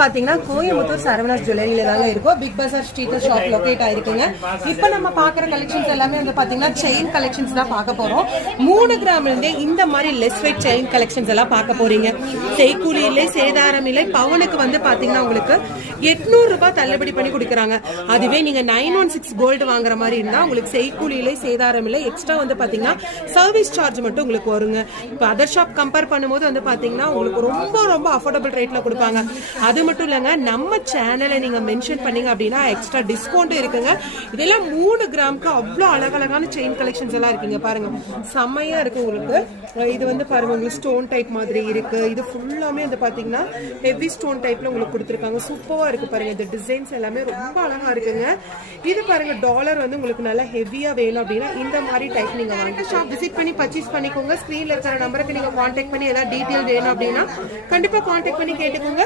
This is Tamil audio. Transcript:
பாத்தீங்கன்னா கோயம்புத்தூர் சரவணாஸ் ஜுவல்லரியில தாங்க இருக்கும். பிக் பஜார் ஸ்ட்ரீட் ஷாப் லொகேட் ஆயிருக்குங்க. இப்ப நம்ம பாக்குற கலெக்ஷன்ஸ் எல்லாமே வந்து பாத்தீங்கன்னா செயின் கலெக்ஷன்ஸ் தான் பார்க்க போறோம். 3 கிராம்ல இருந்தே இந்த மாதிரி லெஸ் வெயிட் செயின் கலெக்ஷன்ஸ் எல்லாம் பார்க்க போறீங்க. செய்கூலி இல்லை, சேதாரம் இல்லை. பவுனுக்கு வந்து பாத்தீங்கன்னா உங்களுக்கு 800 ரூபாய் தள்ளுபடி பண்ணி கொடுக்குறாங்க. அதுவே நீங்க 916 கோல்டு வாங்குற மாதிரி இருந்தா உங்களுக்கு செய்கூலி இல்லை, சேதாரம் இல்லை. எக்ஸ்ட்ரா வந்து பாத்தீங்கன்னா சர்வீஸ் சார்ஜ் மட்டும் உங்களுக்கு வருங்க. இப்போ அதர் ஷாப் கம்பேர் பண்ணும்போது வந்து பாத்தீங்கன்னா உங்களுக்கு ரொம்ப ரொம்ப அஃபோர்டபுள் ரேட்ல கொடுப்பாங்க. அது மட்டும் இல்லங்க, நம்ம சேனலை நீங்க மென்ஷன் பண்ணீங்க அப்படின்னா எக்ஸ்ட்ரா டிஸ்கவுண்ட் இருக்குங்க. இதெல்லாம் 3 கிராமுக்கு அவ்வளோ அழகழகான செயின் கலெக்ஷன்ஸ் எல்லாம் இருக்குங்க. பாருங்க, செம்மையா இருக்கு உங்களுக்கு. இது வந்து பாருங்க, உங்களுக்கு ஸ்டோன் டைப் மாதிரி இருக்கு. இது ஃபுல்லாமே வந்து பாத்தீங்கன்னா ஹெவி ஸ்டோன் டைப்ல உங்களுக்கு கொடுத்துருக்காங்க. சூப்பரா இருக்கு பாருங்க. இந்த டிசைன்ஸ் எல்லாமே ரொம்ப அழகா இருக்குங்க. இது பாருங்க, டாலர் வந்து உங்களுக்கு நல்லா ஹெவியா வேணும் அப்படின்னா இந்த மாதிரி டைப் நீங்க வாங்க ஷாப் விசிட் பண்ணி பர்ச்சேஸ் பண்ணிக்கோங்க. ஸ்கிரீன்ல இருக்கிற நம்பருக்கு நீங்க கான்டாக்ட் பண்ணி ஏதாவது டீடைல் வேணும் அப்படின்னா கண்டிப்பா கான்டாக்ட் பண்ணி கேட்டுக்கோங்க.